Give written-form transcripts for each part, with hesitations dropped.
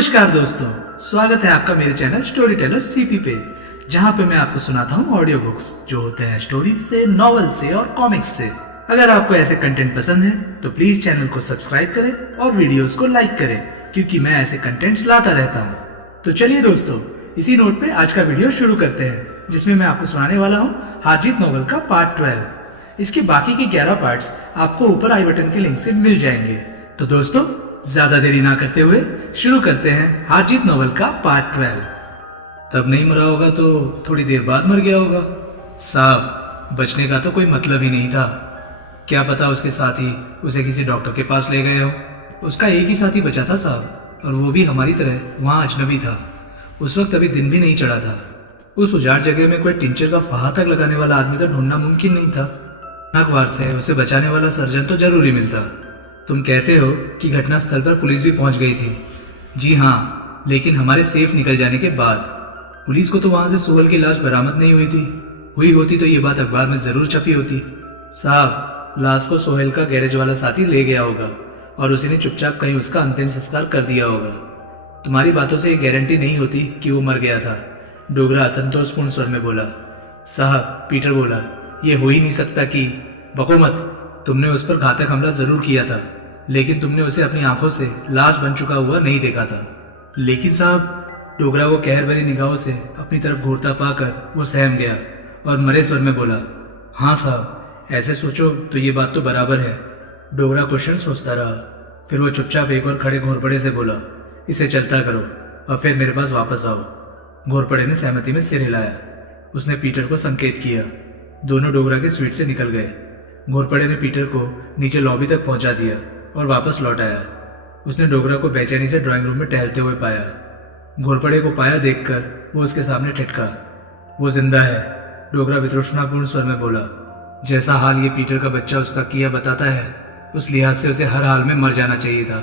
नमस्कार दोस्तों, स्वागत है आपका मेरे चैनल स्टोरी टेलर सीपी पे, जहाँ पे मैं आपको सुनाता हूँ ऑडियो बुक्स जो होते हैं स्टोरीज से, नॉवेल से और कॉमिक्स से। अगर आपको ऐसे कंटेंट पसंद है तो प्लीज चैनल को सब्सक्राइब करें और वीडियोस को लाइक करें, क्योंकि मैं ऐसे कंटेंट्स लाता रहता हूँ। तो चलिए दोस्तों, इसी नोट पे आज का वीडियो शुरू करते हैं, जिसमें मैं आपको सुनाने वाला हूँ हारजीत नॉवल का पार्ट 12। इसके बाकी के 11 पार्ट्स आपको ऊपर आई बटन के लिंक से मिल जाएंगे। तो दोस्तों, ज्यादा देरी ना करते हुए शुरू करते हैं हारजीत नॉवल का पार्ट 12। तब नहीं मरा होगा तो थोड़ी देर बाद मर गया होगा। साहब, बचने का तो कोई मतलब ही नहीं था। क्या पता उसके साथी उसे किसी डॉक्टर के पास ले गए हो। उसका एक ही साथी बचा था साहब, और वो भी हमारी तरह वहाँ अजनबी था। उस वक्त अभी दिन भी नहीं चढ़ा था। उस उजाड़ जगह में कोई टिंचर का फहा तक लगाने वाला आदमी तो ढूंढना मुमकिन नहीं था। नागवार से उसे बचाने वाला सर्जन तो जरूरी मिलता। तुम कहते हो कि घटनास्थल पर पुलिस भी पहुंच गई थी। जी हाँ, लेकिन हमारे सेफ निकल जाने के बाद। पुलिस को तो वहां से सोहल की लाश बरामद नहीं हुई थी। हुई होती तो ये बात अखबार में जरूर छपी होती। साहब, लाश को सोहेल का गैरेज वाला साथी ले गया होगा और उसी ने चुपचाप कहीं उसका अंतिम संस्कार कर दिया होगा। तुम्हारी बातों से ये गारंटी नहीं होती कि वो मर गया था, डोगरा असंतोषपूर्ण स्वर में बोला। साहब, पीटर बोला, ये हो ही नहीं सकता कि। बको मत, तुमने उस पर घातक हमला जरूर किया था, लेकिन तुमने उसे अपनी आंखों से लाश बन चुका हुआ नहीं देखा था। लेकिन साहब, डोगरा को कहर भरी निगाहों से अपनी तरफ घूरता पाकर वो सहम गया और मरे स्वर में बोला, हाँ साहब, ऐसे सोचो तो ये बात तो बराबर है। डोगरा क्वेश्चन सोचता रहा, फिर वो चुपचाप एक और खड़े घोरपड़े से बोला, इसे चलता करो और फिर मेरे पास वापस आओ। घोरपड़े ने सहमति में सिर हिलाया। उसने पीटर को संकेत किया। दोनों डोगरा के स्वीट से निकल गए। घोरपड़े ने पीटर को नीचे लॉबी तक पहुंचा दिया और वापस लौट आया। उसने डोगरा को बेचैनी से ड्राइंग रूम में टहलते हुए पाया। घोरपड़े को पाया देखकर वो उसके सामने ठिठका। वो जिंदा है, डोगरा वितृष्णापूर्ण स्वर में बोला। जैसा हाल ये पीटर का बच्चा उसका किया बताता है, उस लिहाज से उसे हर हाल में मर जाना चाहिए था,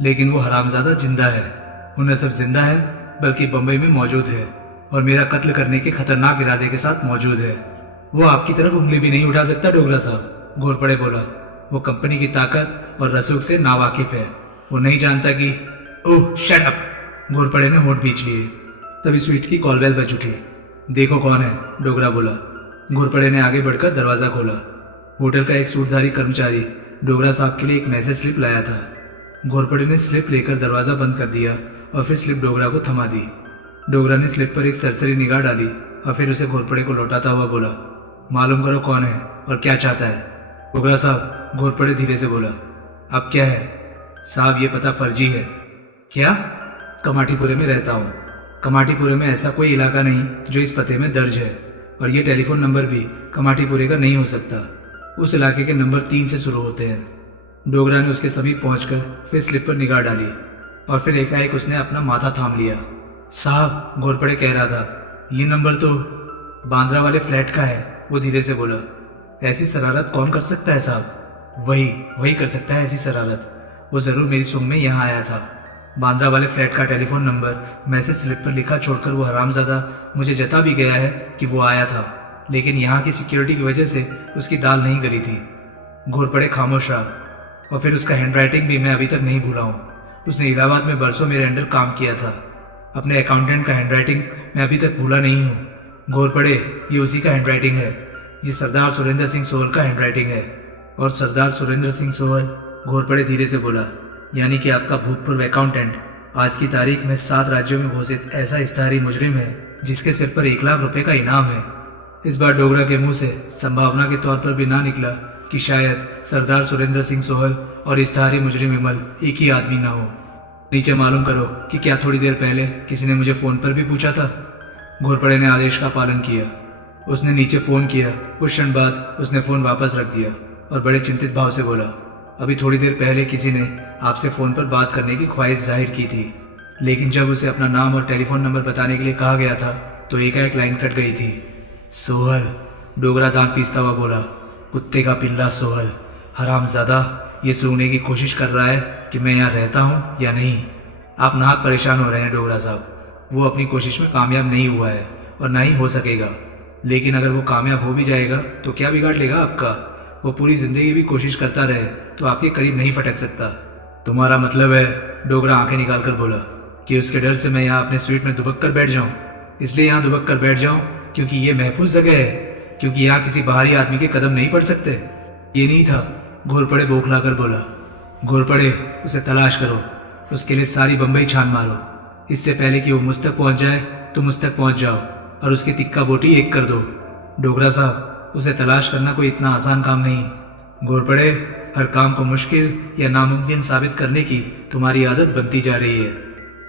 लेकिन वो हरामजादा जिंदा है। वो न सिर्फ जिंदा है बल्कि बंबई में मौजूद है और मेरा कत्ल करने के खतरनाक इरादे के साथ मौजूद है। वो आपकी तरफ उंगली भी नहीं उठा सकता डोगरा साहब, घोरपड़े बोला। वो कंपनी की ताकत और रसूख से नावाकिफ है। वो नहीं जानता कि। ओह शट अप, घोरपड़े ने होंठ बीच लिए। तभी स्वीट की कॉल बेल बज उठी। देखो कौन है, डोगरा बोला। घोरपड़े ने आगे बढ़कर दरवाजा खोला। होटल का एक सूटधारी कर्मचारी डोगरा साहब के लिए एक मैसेज स्लिप लाया था। घोरपड़े ने स्लिप लेकर दरवाजा बंद कर दिया और फिर स्लिप डोगरा को थमा दी। डोगरा ने स्लिप पर एक सरसरी निगाह डाली और फिर उसे घोरपड़े को लौटाता हुआ बोला, मालूम करो कौन है और क्या चाहता है। डोगरा साहब, घोरपड़े धीरे से बोला। अब क्या है साहब, ये पता फर्जी है। क्या? कमाटीपुरे में रहता हूँ। कमाटीपुरे में ऐसा कोई इलाका नहीं जो इस पते में दर्ज है, और ये टेलीफोन नंबर भी कमाटीपुरे का नहीं हो सकता। उस इलाके के नंबर 3 से शुरू होते हैं। डोगरा ने उसके समीप पहुंचकर फिर स्लिप पर निगाह डाली और फिर एकाएक उसने अपना माथा थाम लिया। साहब, घोरपड़े कह रहा था, ये नंबर तो बांद्रा वाले फ्लैट का है। वो धीरे से बोला। ऐसी शरारत कौन कर सकता है साहब? वही कर सकता है ऐसी शरारत। वो जरूर मेरी सुंग में यहाँ आया था। बांद्रा वाले फ्लैट का टेलीफोन नंबर मैसेज स्लिप पर लिखा छोड़कर वो हरामजादा मुझे जता भी गया है कि वो आया था, लेकिन यहाँ की सिक्योरिटी की वजह से उसकी दाल नहीं गली थी। घोरपड़े खामोश रहा, और फिर उसका हैंडराइटिंग भी मैं अभी तक नहीं भूला हूँ। उसने इलाहाबाद में बरसों मेरे अंडर काम किया था। अपने अकाउंटेंट का हैंडराइटिंग मैं अभी तक भूला नहीं हूँ। घोरपड़े, ये उसी का हैंडराइटिंग है। ये सरदार सुरेंद्र सिंह सोहल का हैंडराइटिंग है। और सरदार सुरेंद्र सिंह सोहल, घोरपड़े धीरे से बोला, यानी कि आपका भूतपूर्व अकाउंटेंट आज की तारीख में 7 राज्यों में घोषित ऐसा इश्तेहारी मुजरिम है जिसके सिर पर 1 लाख रुपए का इनाम है। इस बार डोगरा के मुंह से संभावना के तौर पर भी ना निकला कि शायद सरदार सुरेंद्र सिंह सोहल और इश्तेहारी मुजरिम विमल एक ही आदमी ना हो। नीचे मालूम करो कि क्या थोड़ी देर पहले किसी ने मुझे फोन पर भी पूछा था। घोरपड़े ने आदेश का पालन किया। उसने नीचे फोन किया। कुछ क्षण बाद उसने फोन वापस रख दिया और बड़े चिंतित भाव से बोला, अभी थोड़ी देर पहले किसी ने आपसे फोन पर बात करने की ख्वाहिश जाहिर की थी, लेकिन जब उसे अपना नाम और टेलीफोन नंबर बताने के लिए कहा गया था तो एकाएक लाइन कट गई थी। सोहल, डोगरा दांत पीसता हुआ बोला। कुत्ते का पिल्ला सोहल, हरामजादा, ये सूंघने की कोशिश कर रहा है कि मैं यहाँ रहता हूँ या नहीं। आप नाक परेशान हो रहे हैं डोगरा साहब। वो अपनी कोशिश में कामयाब नहीं हुआ है और ना ही हो सकेगा, लेकिन अगर वो कामयाब हो भी जाएगा तो क्या बिगाड़ लेगा आपका? वो पूरी जिंदगी भी कोशिश करता रहे तो आपके करीब नहीं फटक सकता। तुम्हारा मतलब है? डोगरा आंखें निकालकर बोला। कि उसके डर से मैं यहाँ अपने स्वीट में दुबक कर बैठ जाऊँ। इसलिए यहाँ दुबक कर बैठ जाऊँ क्योंकि ये महफूज जगह है, क्योंकि यहाँ किसी बाहरी आदमी के कदम नहीं पड़ सकते। ये नहीं था, घोरपड़े बौखला कर बोला। घोरपड़े, उसे तलाश करो, उसके लिए सारी बम्बई छान मारो। इससे पहले कि वो मुझ तक पहुँच जाए तो मुझ तक पहुँच जाओ और उसकी तिक्का बोटी एक कर दो। डोगरा साहब, उसे तलाश करना कोई इतना आसान काम नहीं। घोरपड़े, हर काम को मुश्किल या नामुमकिन साबित करने की तुम्हारी आदत बनती जा रही है।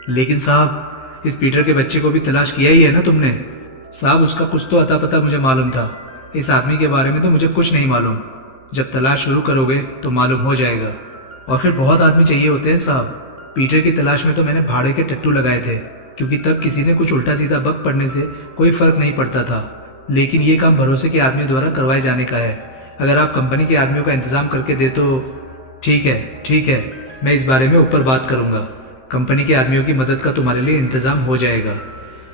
लेकिन साहब, इस पीटर के बच्चे को भी तलाश किया ही है ना तुमने। साहब, उसका कुछ तो अता पता मुझे मालूम था, इस आदमी के बारे में तो मुझे कुछ नहीं मालूम। जब तलाश शुरू करोगे तो मालूम हो जाएगा। और फिर बहुत आदमी चाहिए होते हैं साहब। पीटर की तलाश में तो मैंने भाड़े के टट्टू लगाए थे, क्योंकि तब किसी ने कुछ उल्टा सीधा बक पड़ने से कोई फर्क नहीं पड़ता था। लेकिन ये काम भरोसे के आदमी द्वारा करवाए जाने का है। अगर आप कंपनी के आदमियों का इंतजाम करके दे तो ठीक है, मैं इस बारे में ऊपर बात करूंगा। कंपनी के आदमियों की मदद का तुम्हारे लिए इंतजाम हो जाएगा।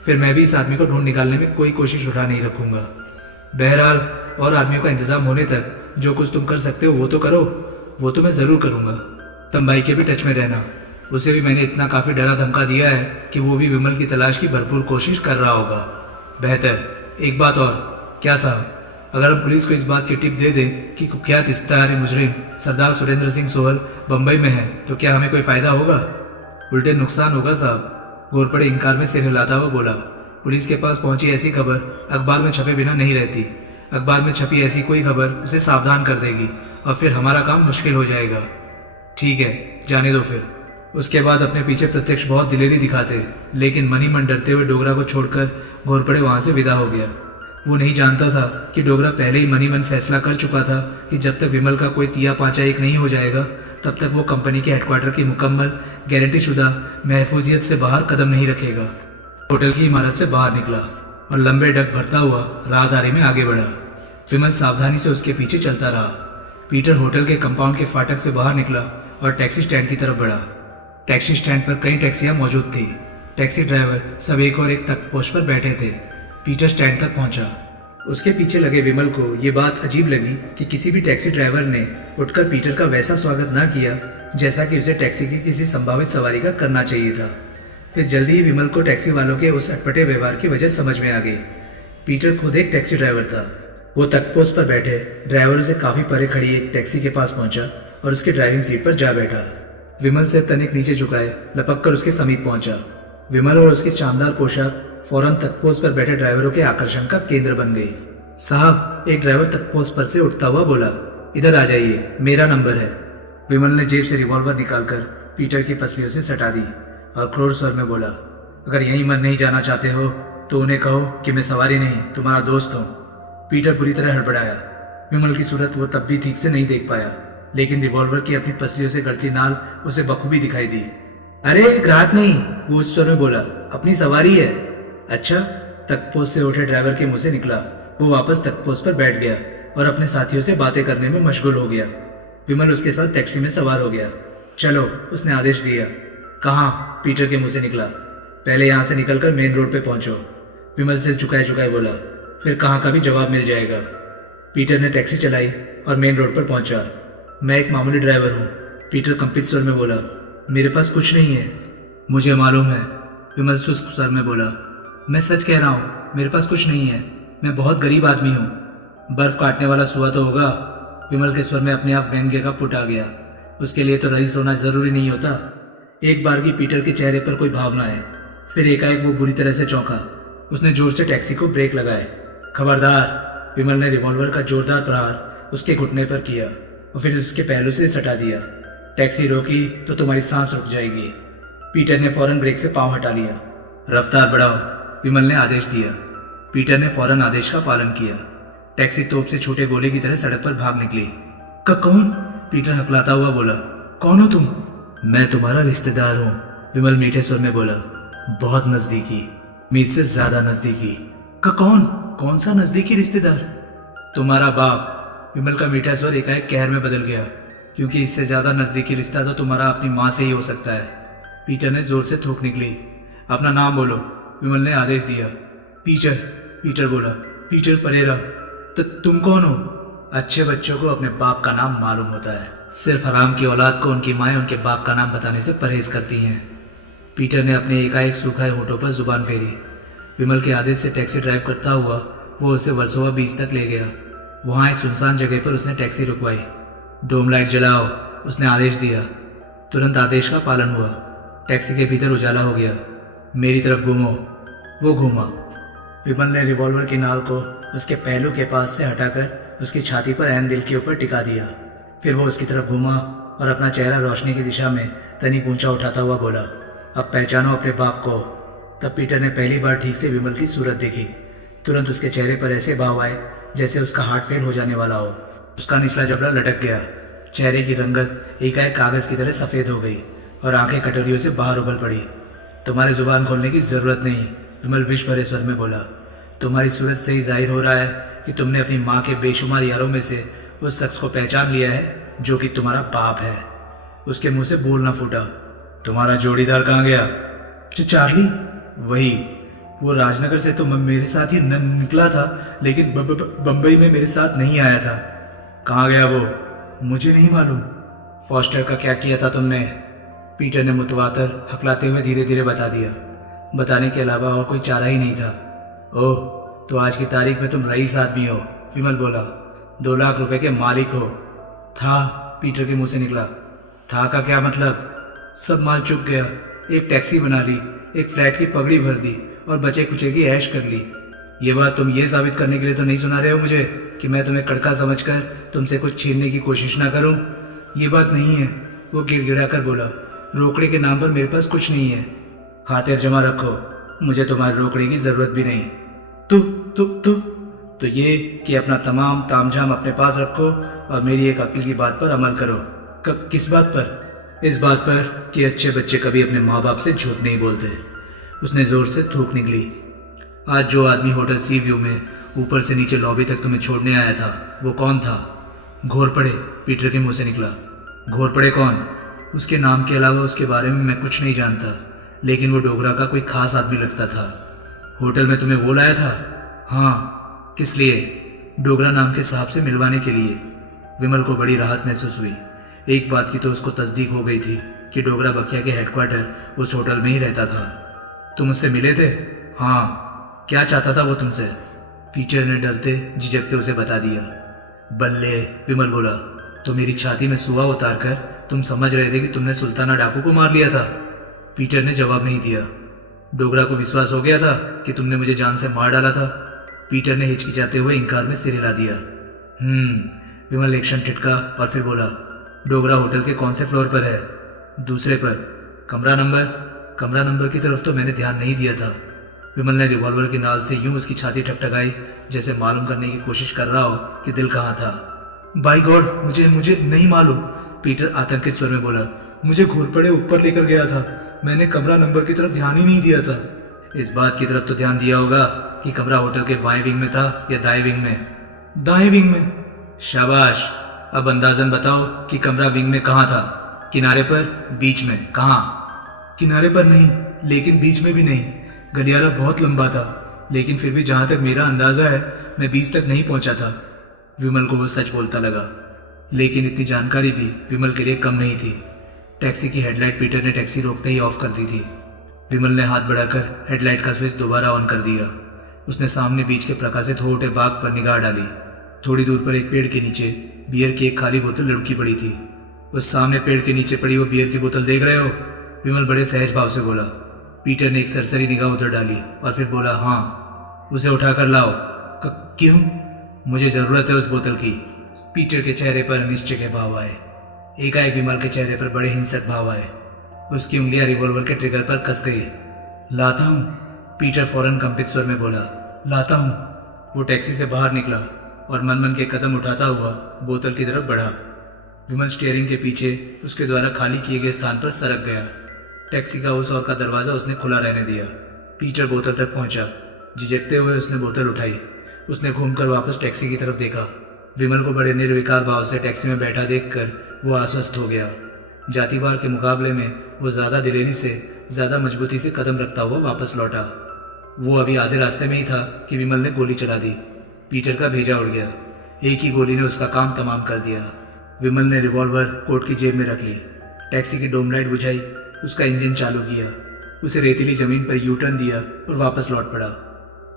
फिर मैं भी इस आदमी को ढूंढ निकालने में कोई कोशिश उठा नहीं रखूंगा। बहरहाल, और आदमियों का इंतजाम होने तक जो कुछ तुम कर सकते हो वो तो करो। वो तो मैं ज़रूर करूंगा। तुम भाई के भी टच में रहना। उसे भी मैंने इतना काफ़ी डरा धमका दिया है कि वो भी विमल की तलाश की भरपूर कोशिश कर रहा होगा। बेहतर। एक बात और। क्या साहब, अगर हम पुलिस को इस बात की टिप दे दें कि कुख्यात इश्तेहारी मुजरिम सरदार सुरेंद्र सिंह सोहल बम्बई में है, तो क्या हमें कोई फ़ायदा होगा? उल्टे नुकसान होगा साहब। घोरपड़े इंकार में सिर हिलाता हुआ बोला। पुलिस के पास पहुंची ऐसी खबर अखबार में छपे बिना नहीं रहती। अखबार में छपी ऐसी कोई खबर उसे सावधान कर देगी और फिर हमारा काम मुश्किल हो जाएगा। ठीक है, जाने दो फिर। उसके बाद अपने पीछे प्रत्यक्ष बहुत दिलेरी दिखाते, लेकिन मनी मन डरते हुए डोगरा को छोड़कर घोरपड़े वहां से विदा हो गया। वो नहीं जानता था कि डोगरा पहले ही मनी मन फैसला कर चुका था कि जब तक विमल का कोई तिया पांचा एक नहीं हो जाएगा तब तक वो कंपनी के हेडक्वार्टर की मुकम्मल गारंटी शुदा महफूजियत से बाहर कदम नहीं रखेगा। होटल की इमारत से बाहर निकला और लंबे डग भरता हुआ राहदारी में आगे बढ़ा। विमल सावधानी से उसके पीछे चलता रहा। पीटर होटल के कंपाउंड के फाटक से बाहर निकला और टैक्सी स्टैंड की तरफ बढ़ा। टैक्सी स्टैंड पर कई टैक्सियां मौजूद थी। टैक्सी ड्राइवर सब एक और एक तख्त पोस्ट पर बैठे थे। पीटर स्टैंड तक पहुंचा। उसके पीछे लगे विमल को ये बात अजीब लगी कि किसी भी टैक्सी ड्राइवर ने उठकर पीटर का वैसा स्वागत ना किया जैसा कि उसे टैक्सी की किसी संभावित सवारी का करना चाहिए था। फिर जल्दी ही विमल को टैक्सी वालों के उस अटपटे व्यवहार की वजह समझ में आ गई। पीटर खुद एक टैक्सी ड्राइवर था। वो तख्त पोस्ट पर बैठे ड्राइवर से काफी परे खड़ी एक टैक्सी के पास पहुंचा और उसकी ड्राइविंग सीट पर जा बैठा। विमल से तनिक नीचे झुकाए लपक कर उसके समीप पहुंचा। विमल और उसकी शानदार पोशाक फौरन तख्त पोस्ट पर बैठे ड्राइवरों के आकर्षण का केंद्र बन गई। साहब, एक ड्राइवर तख्त पोस्ट पर से उठता हुआ बोला, इधर आ जाइए, मेरा नंबर है। विमल ने जेब से रिवॉल्वर निकालकर पीटर की पसलियों से सटा दी और क्रोध स्वर में बोला, अगर यहीं मन नहीं जाना चाहते हो तो उन्हें कहो कि मैं सवारी नहीं तुम्हारा दोस्त हूँ। पीटर बुरी तरह हड़बड़ाया। विमल की सूरत वो तब भी ठीक से नहीं देख पाया, लेकिन रिवॉल्वर की अपनी पसलियों से गढ़ती नाल उसे बखूबी दिखाई दी। अरे ग्राहक नहीं, वो उस स्वर में बोला, अपनी सवारी है। अच्छा, तख्त पोस्ट से उठे ड्राइवर के मुंह से निकला। वो वापस तख्त पोस्ट पर बैठ गया और अपने साथियों से बातें करने में मशगूल हो गया। विमल उसके साथ टैक्सी में सवार हो गया। चलो, उसने आदेश दिया। कहाँ? पीटर के मुंह से निकला। पहले यहाँ से निकलकर मेन रोड पे पहुंचो। विमल से झुकाए झुकाए बोला। फिर कहाँ का भी जवाब मिल जाएगा। पीटर ने टैक्सी चलाई और मेन रोड पर पहुंचा। मैं एक मामूली ड्राइवर हूँ, पीटर कंपित स्वर में बोला। मेरे पास कुछ नहीं है। मुझे मालूम है, विमल सुस्त स्वर में बोला। मैं सच कह रहा हूँ, मेरे पास कुछ नहीं है। मैं बहुत गरीब आदमी हूँ। बर्फ काटने वाला सुआ तो होगा। विमल के स्वर में अपने आप व्यंग्य का पुट आ गया। उसके लिए तो रईस होना जरूरी नहीं होता। एक बार की पीटर के चेहरे पर कोई भावना है। फिर एकाएक वो बुरी तरह से चौंका। उसने जोर से टैक्सी को ब्रेक लगाए। खबरदार! विमल ने रिवॉल्वर का जोरदार प्रहार उसके घुटने पर किया और फिर उसके पहलू से सटा दिया। टैक्सी रोकी तो तुम्हारी सांस रुक जाएगी। पीटर ने फौरन ब्रेक से पांव हटा लिया। रफ्तार बढ़ाओ, विमल ने आदेश दिया। पीटर ने फौरन आदेश का पालन किया। टैक्सी तोप से छोटे गोले की तरह सड़क पर भाग निकली। कौन? पीटर हकलाता हुआ बोला। कौन हो तुम? मैं तुम्हारा रिश्तेदार हूँ, विमल मीठे स्वर में बोला। बहुत नजदीकी, मीत से ज्यादा नजदीकी। कौन? कौन सा नजदीकी रिश्तेदार? तुम्हारा बाप। विमल का मीठा स्वर एकाएक कहर में बदल गया, क्योंकि इससे ज्यादा नजदीकी रिश्ता तो तुम्हारा अपनी माँ से ही हो सकता है। पीटर ने जोर से थूक निकली। अपना नाम बोलो, विमल ने आदेश दिया। पीटर, पीटर बोला। पीटर परेरा। तुम कौन हो? अच्छे बच्चों को अपने बाप का नाम मालूम होता है। सिर्फ हराम की औलाद को उनकी माएँ उनके बाप का नाम बताने से परहेज करती हैं। पीटर ने अपने एकाएक सूखाए होठों पर जुबान फेरी। विमल के आदेश से टैक्सी ड्राइव करता हुआ वो उसे वर्सोवा बीच तक ले गया। वहाँ एक सुनसान जगह पर उसने टैक्सी रुकवाई। डोम लाइट जलाओ, उसने आदेश दिया। तुरंत आदेश का पालन हुआ। टैक्सी के भीतर उजाला हो गया। मेरी तरफ घूमो। वो घूमा। विमल ने रिवॉल्वर की नाल को उसके पहलू के पास से हटाकर उसकी छाती पर ऐन दिल के ऊपर टिका दिया। फिर वो उसकी तरफ घूमा और अपना चेहरा रोशनी की दिशा में तनिक ऊंचा उठाता हुआ बोला, अब पहचानो अपने बाप को। तब पीटर ने पहली बार ठीक से विमल की सूरत देखी। तुरंत उसके चेहरे पर ऐसे भाव आए जैसे उसका हार्ट फेल हो जाने वाला हो। उसका निचला जबड़ा लटक गया। चेहरे की रंगत एकाएक कागज की तरह सफ़ेद हो गई और आंखें कटोरियों से बाहर उबल पड़ी। तुम्हारे जुबान खोलने की जरूरत नहीं, विमल विष भरे स्वर में बोला। तुम्हारी सूरत से ही जाहिर हो रहा है कि तुमने अपनी माँ के बेशुमार यारों में से उस शख्स को पहचान लिया है जो कि तुम्हारा बाप है। उसके मुंह से बोल ना फूटा। तुम्हारा जोड़ीदार कहाँ गया? चार्ली? वही। वो राजनगर से तो मेरे साथ ही निकला था, लेकिन बंबई में मेरे साथ नहीं आया था। कहाँ गया वो? मुझे नहीं मालूम। फॉस्टर का क्या किया था तुमने? पीटर ने मुतवातर हकलाते हुए धीरे धीरे बता दिया। बताने के अलावा और कोई चारा ही नहीं था। ओह, तो आज की तारीख में तुम रईस आदमी हो, विमल बोला। 2 लाख रुपए के मालिक हो। था, पीटर के मुंह से निकला। था का क्या मतलब? सब माल चुक गया। एक टैक्सी बना ली, एक फ्लैट की पगड़ी भर दी और बचे कुचे की ऐश कर ली। ये बात तुम ये साबित करने के लिए तो नहीं सुना रहे हो मुझे कि मैं तुम्हें कड़का समझकर तुमसे कुछ छीनने की कोशिश ना करूं? ये बात नहीं है, वो गिड़गिड़ा कर बोला। रोकड़े के नाम पर मेरे पास कुछ नहीं है। हाथेर जमा रखो, मुझे तुम्हारी रोकड़े की जरूरत भी नहीं। तो ये कि अपना तमाम तामझाम अपने पास रखो और मेरी एक अक्ल की बात पर अमल करो। किस बात पर? इस बात पर कि अच्छे बच्चे कभी अपने माँ बाप से झूठ नहीं बोलते। उसने जोर से थूक निकली। आज जो आदमी होटल सी व्यू में ऊपर से नीचे लॉबी तक तुम्हें छोड़ने आया था, वो कौन था? घोरपड़े, पीटर के मुंह से निकला। घोरपड़े कौन? उसके नाम के अलावा उसके बारे में मैं कुछ नहीं जानता, लेकिन वो डोगरा का कोई खास आदमी लगता था। होटल में तुम्हें वो लाया था? हाँ। किस लिए? डोगरा नाम के साहब से मिलवाने के लिए। विमल को बड़ी राहत महसूस हुई। एक बात की तो उसको तस्दीक हो गई थी कि डोगरा बखिया के हेडक्वार्टर उस होटल में ही रहता था। तुम उससे मिले थे? हाँ। क्या चाहता था वो तुमसे? पीटर ने डरते झिझकते उसे बता दिया। बल्ले, विमल बोला। तो मेरी छाती में सुआ उतार कर तुम समझ रहे थे कि तुमने सुल्ताना डाकू को मार लिया था? पीटर ने जवाब नहीं दिया। डोगरा को विश्वास हो गया था कि तुमने मुझे जान से मार डाला था? पीटर ने हिचकिचाते हुए इंकार में सिर हिला दिया। विमल एक क्षण ठिठका और फिर बोला, डोगरा होटल के कौन से फ्लोर पर है? दूसरे पर। कमरा नंबर की तरफ तो मैंने ध्यान नहीं दिया था। विमल ने रिवॉल्वर की नाल से यूं उसकी छाती ठकठकाई जैसे मालूम करने की कोशिश कर रहा हो कि दिल कहाँ था। बाय गॉड, मुझे नहीं मालूम, पीटर आतंकित स्वर में बोला। मुझे घोरपड़े ऊपर लेकर गया था, मैंने कमरा नंबर की तरफ ध्यान ही नहीं दिया था। इस बात की तरफ तो ध्यान दिया होगा कि कमरा होटल के बाएं विंग में था या दाएं विंग में? दाएं विंग में। शाबाश। अब अंदाजन बताओ कि कमरा विंग में कहाँ था? किनारे पर? बीच में? कहाँ? किनारे पर नहीं, लेकिन बीच में भी नहीं। गलियारा बहुत लंबा था, लेकिन फिर भी जहाँ तक मेरा अंदाजा है मैं बीच तक नहीं पहुँचा था। विमल को वो सच बोलता लगा, लेकिन इतनी जानकारी भी विमल के लिए कम नहीं थी। टैक्सी की हेडलाइट पीटर ने टैक्सी रोकते ही ऑफ कर दी थी। विमल ने हाथ बढ़ाकर हेडलाइट का स्विच दोबारा ऑन कर दिया। उसने सामने बीच के प्रकाशित होटे बाग पर निगाह डाली। थोड़ी दूर पर एक पेड़ के नीचे बियर की एक खाली बोतल लुढ़की पड़ी थी। उस सामने पेड़ के नीचे पड़ी वो बियर की बोतल देख रहे हो? विमल बड़े सहज भाव से बोला। पीटर ने एक सरसरी निगाह उधर डाली और फिर बोला, हाँ। उसे उठाकर लाओ। क्यों? मुझे जरूरत है उस बोतल की। पीटर के चेहरे पर अनिश्चय के भाव आए। एकाएक विमल के चेहरे पर बड़े हिंसक भाव आए। उसकी उंगलियां रिवॉल्वर के ट्रिगर पर कस गई। लाता हूँ, पीटर फौरन कंपित स्वर में बोला। लाता हूँ। वो टैक्सी से बाहर निकला और मन के कदम उठाता हुआ बोतल की तरफ बढ़ा। विमल स्टीयरिंग के पीछे उसके द्वारा खाली किए गए स्थान पर सरक गया। टैक्सी का उस ओर का दरवाजा उसने खुला रहने दिया। पीटर बोतल तक पहुंचा। झिझकते हुए उसने बोतल उठाई। उसने घूमकर वापस टैक्सी की तरफ देखा। विमल को बड़े निर्विकार भाव से टैक्सी में बैठा देखकर वो आश्वस्त हो गया। जातिवार के मुकाबले में वो ज़्यादा दिलेरी से, ज़्यादा मजबूती से कदम रखता हुआ वापस लौटा। वो अभी आधे रास्ते में ही था कि विमल ने गोली चला दी। पीटर का भेजा उड़ गया। एक ही गोली ने उसका काम तमाम कर दिया। विमल ने रिवॉल्वर कोट की जेब में रख ली। टैक्सी की डोम लाइट बुझाई, उसका इंजन चालू किया। उसे रेतीली जमीन पर यू टर्न दिया और वापस लौट पड़ा।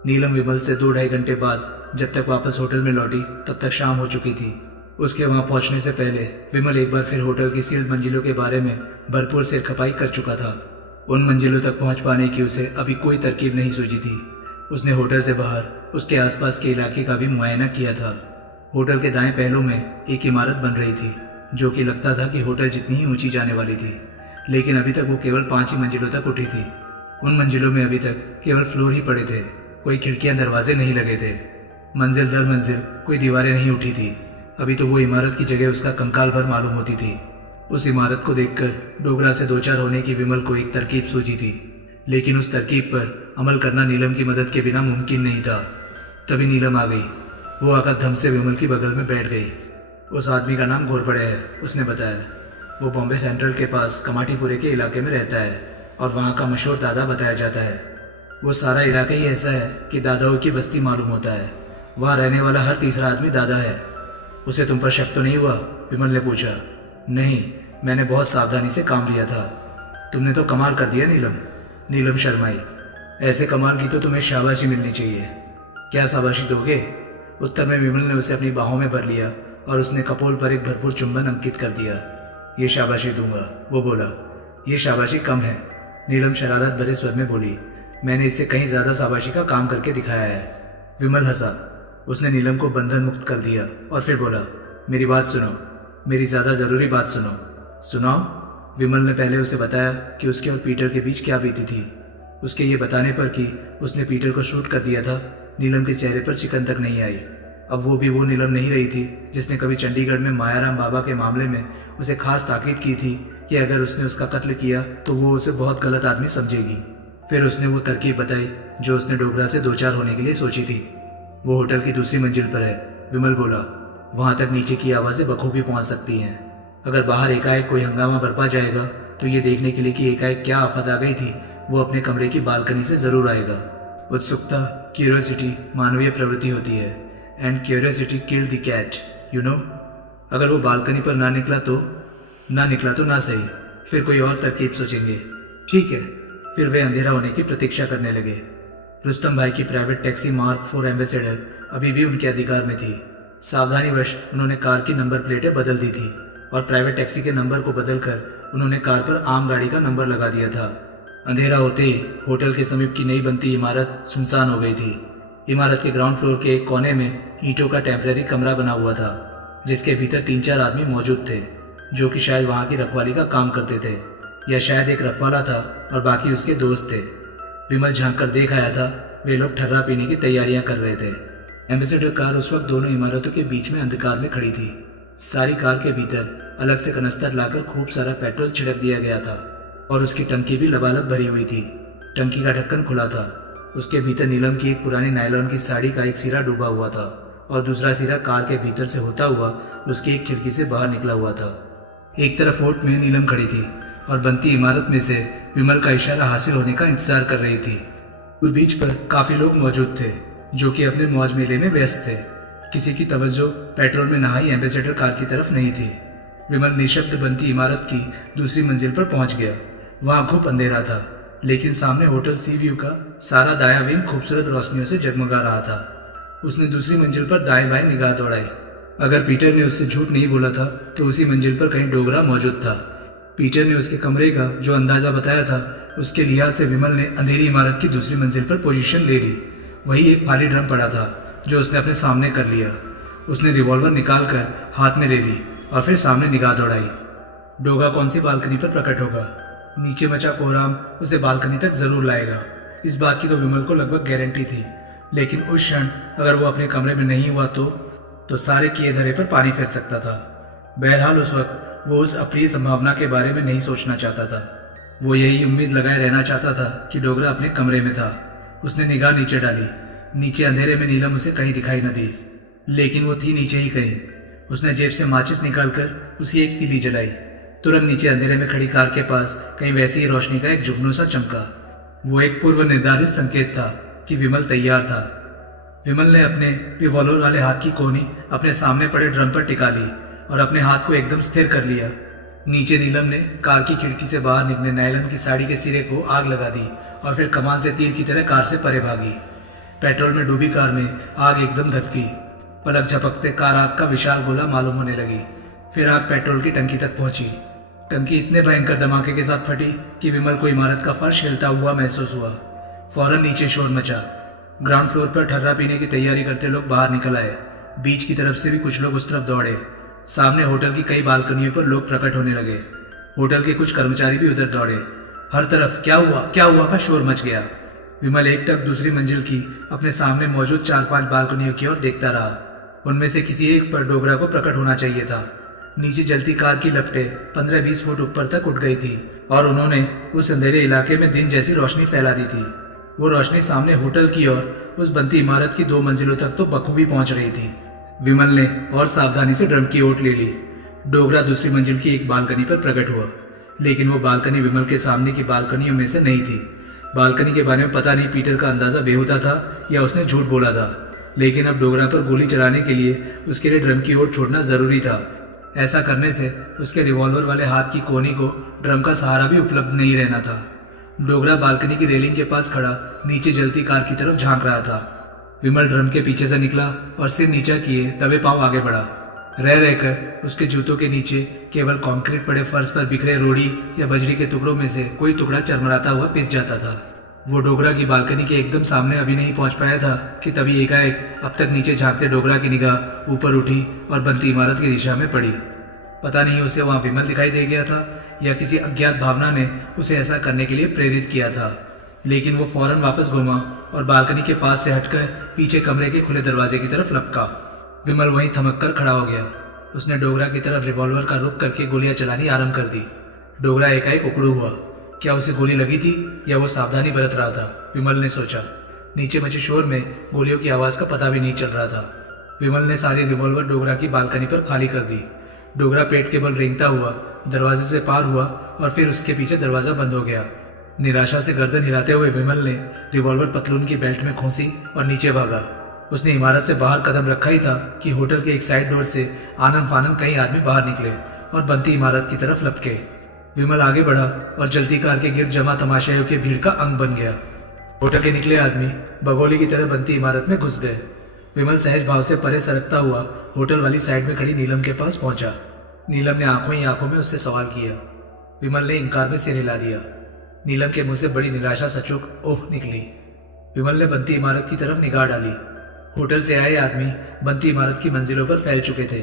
नीलम विमल से 2-2.5 घंटे बाद जब तक वापस होटल में लौटी तब तक शाम हो चुकी थी। उसके वहां पहुंचने से पहले विमल एक बार फिर होटल की सील्ड मंजिलों के बारे में भरपूर सिर खपाई कर चुका था। उन मंजिलों तक पहुंच पाने की उसे अभी कोई तरकीब नहीं सूझी थी। उसने होटल से बाहर उसके आसपास के इलाके का भी मुआयना किया था। होटल के दाएं पहलू में एक इमारत बन रही थी जो कि लगता था कि होटल जितनी ही ऊंची जाने वाली थी, लेकिन अभी तक वो केवल 5 ही मंजिलों तक उठी थी। उन मंजिलों में अभी तक केवल फ्लोर ही पड़े थे, कोई खिड़कियां दरवाजे नहीं लगे थे। मंजिल दर मंजिल कोई दीवारें नहीं उठी थी। अभी तो वो इमारत की जगह उसका कंकाल भर मालूम होती थी। उस इमारत को देखकर डोगरा से 2-4 होने की विमल को एक तरकीब सूझी थी, लेकिन उस तरकीब पर अमल करना नीलम की मदद के बिना मुमकिन नहीं था। तभी नीलम आ गई। वो आकर धम से विमल की बगल में बैठ गई। उस आदमी का नाम घोरपड़े है, उसने बताया। वो बॉम्बे सेंट्रल के पास कमाटीपुरे के इलाके में रहता है और वहाँ का मशहूर दादा बताया जाता है। वो सारा इलाका ही ऐसा है कि दादाओं की बस्ती मालूम होता है। वहाँ रहने वाला हर तीसरा आदमी दादा है। उसे तुम पर शक तो नहीं हुआ? विमल ने पूछा। नहीं, मैंने बहुत सावधानी से काम लिया था। तुमने तो कमाल कर दिया नीलम। नीलम शर्माई। ऐसे कमाल की तो तुम्हें शाबाशी मिलनी चाहिए। क्या शाबाशी दोगे? उत्तर में विमल ने उसे अपनी बाहों में भर लिया और उसने कपोल पर एक भरपूर चुंबन अंकित कर दिया। ये शाबाशी दूंगा, वो बोला। ये शाबाशी कम है, नीलम शरारत भरे स्वर में बोली। मैंने इससे कहीं ज्यादा शाबाशी का काम करके दिखाया है। विमल हंसा। उसने नीलम को बंधन मुक्त कर दिया और फिर बोला, मेरी बात सुनो, मेरी ज्यादा जरूरी बात सुनो। सुनाओ। विमल ने पहले उसे बताया कि उसके और पीटर के बीच क्या बीती थी। उसके ये बताने पर कि उसने पीटर को शूट कर दिया था, नीलम के चेहरे पर शिकन तक नहीं आई। अब वो भी वो नीलम नहीं रही थी जिसने कभी चंडीगढ़ में मायाराम बाबा के मामले में उसे खास ताकीद की थी कि अगर उसने उसका कत्ल किया तो वो उसे बहुत गलत आदमी समझेगी। फिर उसने वो तरकीब बताई जो उसने डोगरा से 2-4 होने के लिए सोची थी। वो होटल की दूसरी मंजिल पर है, विमल बोला। वहां तक नीचे की आवाजें बखूबी पहुंच सकती हैं। अगर बाहर एकाएक कोई हंगामा बरपा जाएगा तो ये देखने के लिए कि एकाएक क्या आफत आ गई थी, वो अपने कमरे की बालकनी से जरूर आएगा। उत्सुकता, क्यूरियोसिटी मानवीय प्रवृत्ति होती है। And curiosity kill the cat, you know. अगर वो बालकनी पर ना निकला तो ना सही, फिर कोई और तरकीब सोचेंगे। ठीक है। फिर वे अंधेरा होने की प्रतीक्षा करने लगे। रुस्तम भाई की प्राइवेट टैक्सी मार्क 4 एम्बेसडर अभी भी उनके अधिकार में थी। सावधानीवश उन्होंने कार की नंबर प्लेटें बदल दी थी और प्राइवेट टैक्सी के नंबर को बदलकर उन्होंने कार पर आम गाड़ी का नंबर लगा दिया था। अंधेरा होते ही होटल के समीप की नई बनती इमारत सुनसान हो गई थी। इमारत के ग्राउंड फ्लोर के एक कोने में ईंटों का टेम्परेरी कमरा बना हुआ था, जिसके भीतर 3-4 आदमी मौजूद थे जो कि शायद वहां की रखवाली का काम करते थे, या शायद एक रखवाला था और बाकी उसके दोस्त थे। विमल झांक कर देख आया था, वे लोग ठर्रा पीने की तैयारियां कर रहे थे। एम्बेसडर कार उस वक्त दोनों इमारतों के बीच में अंधकार में खड़ी थी। सारी कार के भीतर अलग से कनस्तर लाकर खूब सारा पेट्रोल छिड़क दिया गया था और उसकी टंकी भी लबालब भरी हुई थी। टंकी का ढक्कन खुला था। उसके भीतर नीलम की एक पुरानी नायलॉन की साड़ी का एक सिरा डूबा हुआ था और दूसरा सिरा कार के भीतर से होता हुआ उसकी एक खिड़की से बाहर निकला हुआ था। एक तरफ ओट में नीलम खड़ी थी और बनती इमारत में से विमल का इशारा हासिल होने का इंतजार कर रही थी। उस बीच पर काफी लोग मौजूद थे जो कि अपने मौज मेले में व्यस्त थे। किसी की तवज्जो पेट्रोल में नहाई एम्बेसडर कार की तरफ नहीं थी। विमल निशब्द बनती इमारत की दूसरी मंजिल पर पहुंच गया। वहां खूब अंधेरा था, लेकिन सामने होटल सी व्यू का सारा दाया विंग खूबसूरत रोशनियों से जगमगा रहा था। उसने दूसरी मंजिल पर दाएं बाएं निगाह दौड़ाई। अगर पीटर ने उससे झूठ नहीं बोला था तो उसी मंजिल पर कहीं डोगरा मौजूद था। पीटर ने उसके कमरे का जो अंदाजा बताया था, उसके लिहाज से विमल ने अंधेरी इमारत की दूसरी मंजिल पर पोजीशन ले ली। वही एक खाली ड्रम पड़ा था जो उसने अपने सामने कर लिया। उसने रिवॉल्वर निकाल कर हाथ में ले ली और फिर सामने निगाह दौड़ाई। डोगा कौन सी बालकनी पर प्रकट होगा? नीचे मचा कोहराम उसे बालकनी तक जरूर लाएगा। इस बात की तो विमल को लगभग गारंटी थी, लेकिन उस क्षण अगर वो अपने कमरे में नहीं हुआ तो सारे किए धरे पर पानी फिर सकता था। बहरहाल उस वक्त वो उस अप्रिय संभावना के बारे में नहीं सोचना चाहता था। वो यही उम्मीद लगाए रहना चाहता था कि डोगरा अपने कमरे में था। उसने निगाह नीचे डाली। नीचे अंधेरे में नीलम उसे कहीं दिखाई न दी, लेकिन वो थी नीचे ही कहीं। उसने जेब से माचिस निकालकर उसी एक तीली जलाई। तुरंत नीचे अंधेरे में खड़ी कार के पास कहीं वैसी ही रोशनी का एक जुगनू सा चमका। वो एक पूर्व निर्धारित संकेत था कि विमल तैयार था। विमल ने अपने रिवॉल्वर वाले हाथ की कोहनी अपने सामने पड़े ड्रम पर टिका ली और अपने हाथ को एकदम स्थिर कर लिया। नीचे नीलम ने कार की खिड़की से बाहर निकले नायलन की साड़ी के सिरे को आग लगा दी और फिर कमान से तीर की तरह कार से परे भागी। पेट्रोल में डूबी कार में आग एकदम धधकी। पलक झपकते कार आग का विशाल गोला मालूम होने लगी। फिर आग पेट्रोल की टंकी तक पहुंची। टंकी इतने भयंकर धमाके के साथ फटी कि विमल को इमारत का फर्श हिलता हुआ महसूस हुआ। फौरन नीचे शोर मचा। ग्राउंड फ्लोर पर ठर्रा पीने की तैयारी करते लोग बाहर निकल आए। बीच की तरफ से भी कुछ लोग उस तरफ दौड़े। सामने होटल की कई बालकनियों पर लोग प्रकट होने लगे। होटल के कुछ कर्मचारी भी उधर दौड़े। हर तरफ क्या हुआ का शोर मच गया। विमल एकटक दूसरी मंजिल की अपने सामने मौजूद 4-5 बालकनियों की ओर देखता रहा। उनमें से किसी एक पर डोगरा को प्रकट होना चाहिए था। नीचे जलती कार की लपटें 15-20 फुट ऊपर तक उठ गई थी और उन्होंने उस अंधेरे इलाके में दिन जैसी रोशनी फैला दी थी। वो रोशनी सामने होटल की ओर उस बनती इमारत की 2 मंजिलों तक तो बखूबी पहुंच रही थी। विमल ने और सावधानी से ड्रम की ओट ले ली। डोगरा दूसरी मंजिल की एक बालकनी पर प्रकट हुआ, लेकिन वो बालकनी विमल के सामने की बालकनियों में से नहीं थी। बालकनी के बारे में पता नहीं पीटर का अंदाजा बेहुदा था या उसने झूठ बोला था, लेकिन अब डोगरा पर गोली चलाने के लिए उसके लिए ड्रम की ओट छोड़ना जरूरी था। ऐसा करने से उसके रिवॉल्वर वाले हाथ की कोहनी को ड्रम का सहारा भी उपलब्ध नहीं रहना था। डोगरा बालकनी की रेलिंग के पास खड़ा नीचे जलती कार की तरफ झांक रहा था। विमल ड्रम के पीछे से निकला और सिर नीचा किए दबे पांव आगे बढ़ा। रह रहकर उसके जूतों के नीचे केवल कंक्रीट पड़े फर्श पर बिखरे रोड़ी या बजरी के टुकड़ों में से कोई टुकड़ा चरमराता हुआ पिस जाता था। वो डोगरा की बालकनी के एकदम सामने अभी नहीं पहुंच पाया था कि तभी एकाएक अब तक नीचे झांकते डोगरा की निगाह ऊपर उठी और बनती इमारत की दिशा में पड़ी। पता नहीं उसे वहां विमल दिखाई दे गया था या किसी अज्ञात भावना ने उसे ऐसा करने के लिए प्रेरित किया था, लेकिन वो फौरन वापस घूमा और बालकनी के पास से हटकर पीछे कमरे के खुले दरवाजे की तरफ लपका। विमल वहीं थमक कर खड़ा हो गया। उसने डोगरा की तरफ रिवॉल्वर का रुख करके गोलियां चलानी आरंभ कर दी। डोगरा एकाएक उकड़ू हुआ। क्या उसे गोली लगी थी या वो सावधानी बरत रहा था, विमल ने सोचा। नीचे मचे शोर में गोलियों की आवाज का पता भी नहीं चल रहा था। विमल ने सारी रिवॉल्वर डोगरा की बालकनी पर खाली कर दी। डोगरा पेट के बल रेंगता हुआ दरवाजे से पार हुआ और फिर उसके पीछे दरवाजा बंद हो गया। निराशा से गर्दन हिलाते हुए विमल ने रिवॉल्वर पतलून की बेल्ट में खोसी और नीचे भागा। उसने इमारत से बाहर कदम रखा ही था कि होटल के एक साइड डोर से आनन फानन कई आदमी बाहर निकले और बनती इमारत की तरफ लपके। विमल आगे बढ़ा और जल्दी कार के गिर्द जमा तमाशाइयों की भीड़ का अंग बन गया। होटल के निकले आदमी बगोली की तरह बनती इमारत में घुस गए। विमल सहज भाव से परे सरकता हुआ होटल वाली साइड में खड़ी नीलम के पास पहुंचा। नीलम ने आंखों ही आंखों में उससे सवाल किया। विमल ने इंकार में सिर हिला दिया। नीलम के मुंह से बड़ी निराशा सचोक ओह निकली। विमल ने बनती इमारत की तरफ निगाह डाली। होटल से आए आदमी बनती इमारत की मंजिलों पर फैल चुके थे।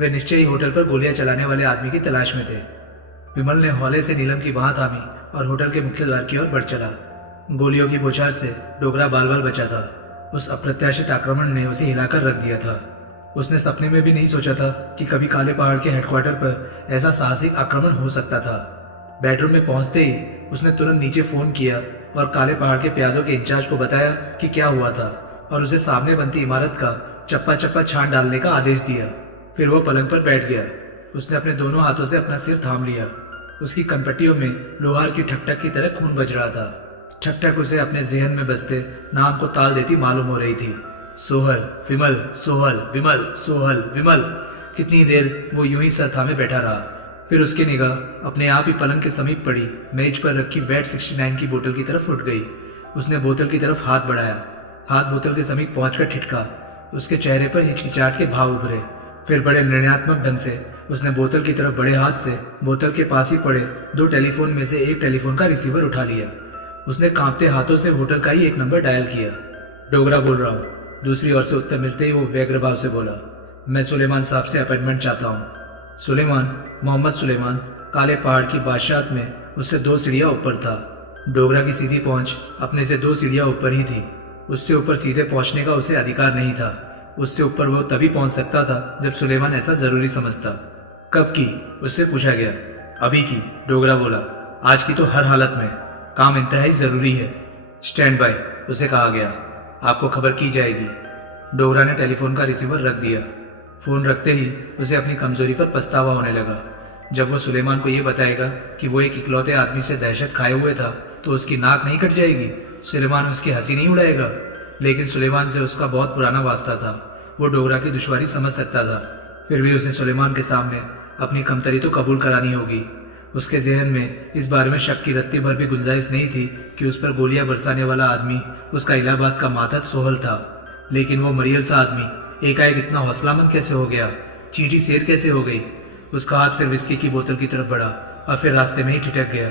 वे निश्चय ही होटल पर गोलियां चलाने वाले आदमी की तलाश में थे। विमल ने हौले से नीलम की बांह थामी और होटल के मुख्य द्वार की ओर बढ़ चला। गोलियों की बौछार से डोगरा बाल बाल बचा था। उस अप्रत्याशित आक्रमण ने उसे हिलाकर रख दिया था। उसने सपने में भी नहीं सोचा था कि कभी काले पहाड़ के हेडक्वार्टर पर ऐसा साहसिक आक्रमण हो सकता था। बेडरूम में पहुंचते ही उसने तुरंत नीचे फोन किया और काले पहाड़ के प्यादों के इंचार्ज को बताया कि क्या हुआ था और उसे सामने बनती इमारत का चप्पा चप्पा छान डालने का आदेश दिया। फिर वो पलंग पर बैठ गया। उसने अपने दोनों हाथों से अपना सिर थाम लिया। उसकी कनपट्टियों में लोहार की ठकठक की तरह खून बज रहा था। ठकठक उसे अपने जहन में बसते नाम को ताल देती मालूम हो रही थी। सोहल विमल, सोहल विमल, सोहल विमल। कितनी देर वो यूं ही सर थामे बैठा रहा। फिर उसकी निगाह अपने आप ही पलंग के समीप पड़ी मेज पर रखी वेट 69 की बोतल की तरफ उठ गई। उसने बोतल की तरफ हाथ बढ़ाया। हाथ बोतल के समीप पहुंचकर ठिठका। उसके चेहरे पर हिचकिचाहट के भाव उभरे। फिर बड़े निर्णयात्मक ढंग से उसने बोतल की तरफ बड़े हाथ से बोतल के पास ही पड़े 2 टेलीफोन में से एक टेलीफोन का रिसीवर उठा लिया। उसने कांपते हाथों से होटल का ही एक नंबर डायल किया। डोगरा बोल रहा हूँ। दूसरी ओर से उत्तर मिलते ही वो व्यग्र भाव से बोला, मैं सुलेमान साहब से अपॉइंटमेंट चाहता हूँ। सुलेमान, मोहम्मद सुलेमान काले पहाड़ की बादशाहत में उससे 2 सीढ़ियाँ ऊपर था। डोगरा की सीधी पहुंच अपने से 2 सीढ़ियाँ ऊपर ही थी। उससे ऊपर सीधे पहुंचने का उसे अधिकार नहीं था। उससे ऊपर वो तभी पहुंच सकता था जब सुलेमान ऐसा जरूरी समझता। कब की? उससे पूछा गया। अभी की, डोगरा बोला। आज की तो हर हालत में, काम इंतहाई जरूरी है। स्टैंड बाय, उसे कहा गया। आपको खबर की जाएगी। डोगरा ने टेलीफोन का रिसीवर रख दिया। फोन रखते ही उसे अपनी कमजोरी पर पछतावा होने लगा। जब वो सुलेमान को यह बताएगा कि वो एक इकलौते आदमी से दहशत खाए हुए था तो उसकी नाक नहीं कट जाएगी। सुलेमान उसकी हंसी नहीं उड़ाएगा। लेकिन सुलेमान से उसका बहुत पुराना वास्ता था। वो डोगरा की दुश्वारी समझ सकता था। फिर भी उसने सुलेमान के सामने अपनी कमतरी तो कबूल करानी होगी। उसके जहन में इस बारे में शक की रत्ती भर भी गुंजाइश नहीं थी कि उस पर गोलियां बरसाने वाला आदमी उसका इलाहाबाद का मातहत सोहल था। लेकिन वो मरियल सा आदमी एकाएक इतना हौसलामंद कैसे हो गया, चींटी शेर कैसे हो गई? उसका हाथ फिर विस्की की बोतल की तरफ बढ़ा और फिर रास्ते में ही ठिठक गया।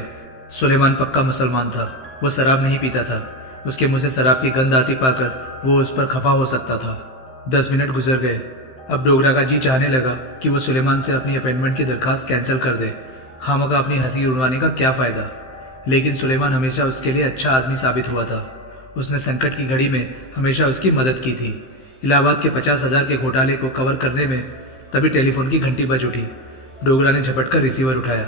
सुलेमान पक्का मुसलमान था, वो शराब नहीं पीता था। उसके मुंह से शराब की गंध आती पाकर वो उस पर खफा हो सकता था। 10 मिनट गुजर गए। अब डोगरा का जी चाहने लगा कि वो सुलेमान से अपनी अपॉइंटमेंट की दरखास्त कैंसिल कर दे। खामखा अपनी हंसी उड़वाने का क्या फायदा? लेकिन सुलेमान हमेशा उसके लिए अच्छा आदमी साबित हुआ था। उसने संकट की घड़ी में हमेशा उसकी मदद की थी। इलाहाबाद के 50,000 के घोटाले को कवर करने में तभी टेलीफोन की घंटी बज उठी। डोगरा ने झपट कर रिसीवर उठाया।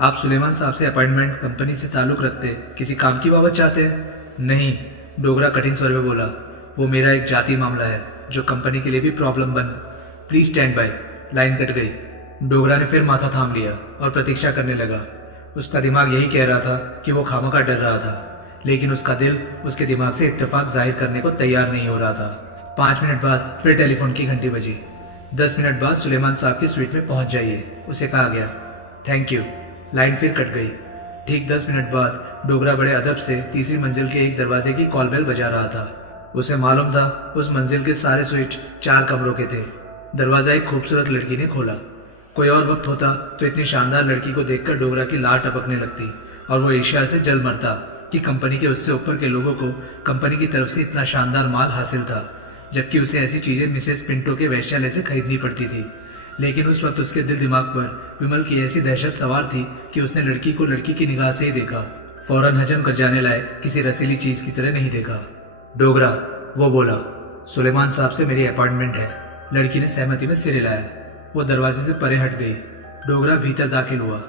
आप सुलेमान साहब से अपॉइंटमेंट कंपनी से ताल्लुक रखते किसी काम की बाबत चाहते हैं? नहीं, डोगरा कठिन स्वर में बोला। वो मेरा एक जाति मामला है जो कंपनी के लिए भी प्रॉब्लम बन। Please stand by. Line cut गई। डोगरा ने फिर माथा थाम लिया और प्रतीक्षा करने लगा। उसका दिमाग यही कह रहा था कि वो खामखा डर रहा था, लेकिन उसका दिल उसके दिमाग से इत्तेफाक जाहिर करने को तैयार नहीं हो रहा था। 5 मिनट बाद फिर टेलीफोन की घंटी बजी। 10 मिनट बाद सुलेमान साहब की स्वीट में पहुंच जाइए, उसे कहा गया। Thank you. लाइन फिर कट गई। ठीक 10 मिनट बाद डोगरा बड़े अदब से तीसरी मंजिल के एक दरवाजे की कॉल बेल बजा रहा था। उसे मालूम था उस मंजिल के सारे स्विच 4 कमरों के थे। दरवाजा एक खूबसूरत लड़की ने खोला। कोई और वक्त होता तो इतनी शानदार लड़की को देखकर डोगरा की लार टपकने लगती और वो ईर्ष्या से जल मरता कि कंपनी के उससे ऊपर के लोगों को कंपनी की तरफ से इतना शानदार माल हासिल था, जबकि उसे ऐसी चीजें मिसेस पिंटो के वैश्यालय से खरीदनी पड़ती थी। लेकिन उस वक्त उसके दिल दिमाग पर विमल की ऐसी दहशत सवार थी कि उसने लड़की को लड़की की निगाह से ही देखा, फौरन हजम कर जाने लायक किसी रसीली चीज की तरह नहीं देखा। डोगरा, वो बोला, सुलेमान साहब से मेरी अपॉइंटमेंट है। लड़की ने सहमति में सिर हिलाया। वो दरवाजे से परे हट गई। डोगरा भीतर दाखिल हुआ।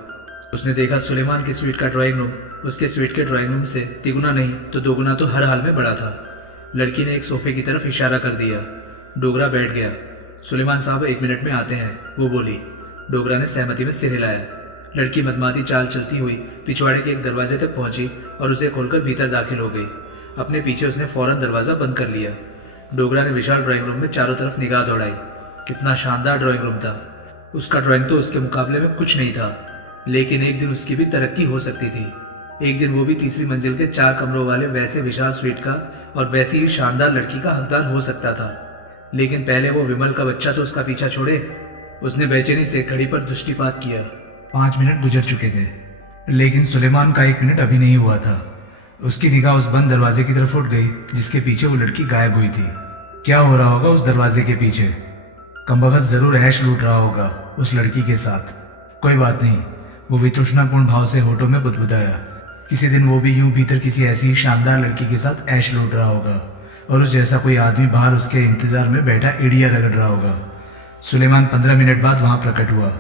उसने देखा सुलेमान की स्वीट का ड्राइंग रूम उसके स्वीट के ड्राइंग रूम से तिगुना नहीं तो दोगुना तो हर हाल में बड़ा था। लड़की ने एक सोफे की तरफ इशारा कर दिया। डोगरा बैठ गया। सुलेमान साहब 1 मिनट में आते हैं, वो बोली। डोगरा ने सहमति में सिर हिलाया। लड़की मदमाती चाल चलती हुई पिछवाड़े के एक दरवाजे तक पहुंची और उसे खोलकर भीतर दाखिल हो गई। अपने पीछे उसने फौरन दरवाजा बंद कर लिया। डोगरा ने विशाल ड्राइंग रूम में चारों तरफ निगाह दौड़ाई। कितना शानदार ड्राइंग रूम था। उसका ड्राइंग तो उसके मुकाबले में कुछ नहीं था, लेकिन एक दिन उसकी भी तरक्की हो सकती थी। एक दिन वो भी तीसरी मंजिल के 4 कमरों वाले वैसे विशाल स्वीट का और वैसी ही शानदार लड़की का हकदार हो सकता था। लेकिन पहले वो विमल का बच्चा तो उसका पीछा छोड़े। उसने बेचैनी से घड़ी पर दृष्टिपात किया। 5 मिनट गुजर चुके थे, लेकिन सुलेमान का 1 मिनट अभी नहीं हुआ था। उसकी निगाह उस बंद दरवाजे की तरफ उठ गई जिसके पीछे वो लड़की गायब हुई थी। क्या हो रहा होगा उस दरवाजे के पीछे? कमबख्त जरूर ऐश लूट रहा होगा उस लड़की के साथ। कोई बात नहीं, वो वितृष्णापूर्ण भाव से होठों में बुदबुदाया। किसी दिन वो भी यूं भीतर किसी ऐसी शानदार लड़की के साथ ऐश लूट रहा होगा और उस जैसा कोई आदमी बाहर उसके इंतजार में बैठा एड़िया रगड़ रहा होगा। सुलेमान 15 मिनट बाद वहां प्रकट हुआ।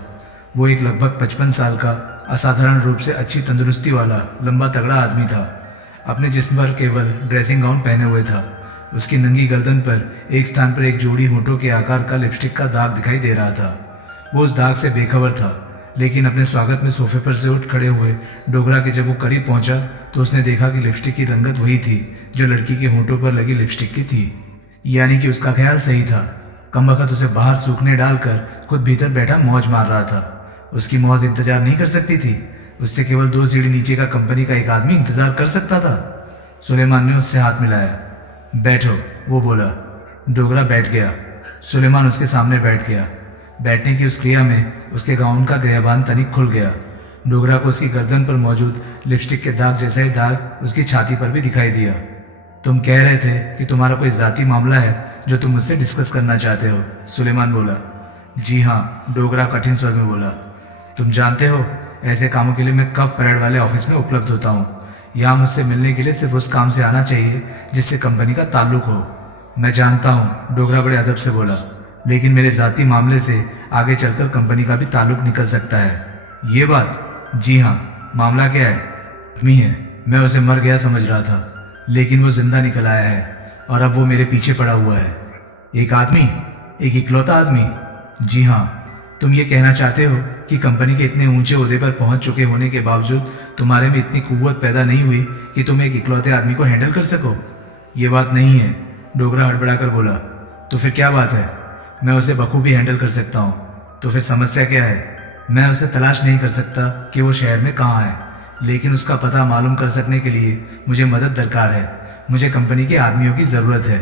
वो एक लगभग 55 साल का असाधारण रूप से अच्छी तंदुरुस्ती वाला लंबा तगड़ा आदमी था। अपने जिस्म पर केवल ड्रेसिंग गाउन पहने हुए था। उसकी नंगी गर्दन पर एक स्थान पर एक जोड़ी होठों के आकार का लिपस्टिक का दाग दिखाई दे रहा था। वो उस दाग से बेखबर था, लेकिन अपने स्वागत में सोफे पर से उठ खड़े हुए डोगरा के जब वो करीब पहुंचा तो उसने देखा कि लिपस्टिक की रंगत वही थी जो लड़की के होठों पर लगी लिपस्टिक की थी। यानी कि उसका ख्याल सही था। कमबख्त उसे बाहर सूखने डालकर खुद भीतर बैठा मौज मार रहा था। उसकी मौज इंतजार नहीं कर सकती थी। उससे केवल 2 सीढ़ी नीचे का कंपनी का एक आदमी इंतजार कर सकता था। सुलेमान ने उससे हाथ मिलाया। बैठो, वो बोला। डोगरा बैठ गया। सुलेमान उसके सामने बैठ गया। बैठने की उस क्रिया में उसके गाउन का ग्रहबान तनिक खुल गया। डोगरा को उसकी गर्दन पर मौजूद लिपस्टिक के दाग जैसा ही दाग उसकी छाती पर भी दिखाई दिया। तुम कह रहे थे कि तुम्हारा कोई जाती मामला है जो तुम मुझसे डिस्कस करना चाहते हो, सुलेमान बोला। जी हाँ, डोगरा कठिन स्वर में बोला। तुम जानते हो ऐसे कामों के लिए मैं कब परेड वाले ऑफिस में उपलब्ध होता हूँ। यहाँ मुझसे मिलने के लिए सिर्फ उस काम से आना चाहिए जिससे कंपनी का ताल्लुक हो। मैं जानता हूँ, डोगरा बड़े अदब से बोला, लेकिन मेरे जाती मामले से आगे चलकर कंपनी का भी ताल्लुक निकल सकता है। ये बात? जी हाँ। मामला क्या है? आदमी है। मैं उसे मर गया समझ रहा था, लेकिन वो जिंदा निकल आया है और अब वो मेरे पीछे पड़ा हुआ है। एक आदमी? एक इकलौता आदमी? जी हाँ। तुम ये कहना चाहते हो कि कंपनी के इतने ऊंचे ओहदे पर पहुंच चुके होने के बावजूद तुम्हारे में इतनी कुव्वत पैदा नहीं हुई कि तुम एक इकलौते आदमी को हैंडल कर सको? ये बात नहीं है, डोगरा हड़बड़ाकर बोला। तो फिर क्या बात है? मैं उसे बखूबी हैंडल कर सकता हूँ। तो फिर समस्या क्या है? मैं उसे तलाश नहीं कर सकता कि वो शहर में कहाँ है, लेकिन उसका पता मालूम कर सकने के लिए मुझे मदद दरकार है। मुझे कंपनी के आदमियों की ज़रूरत है।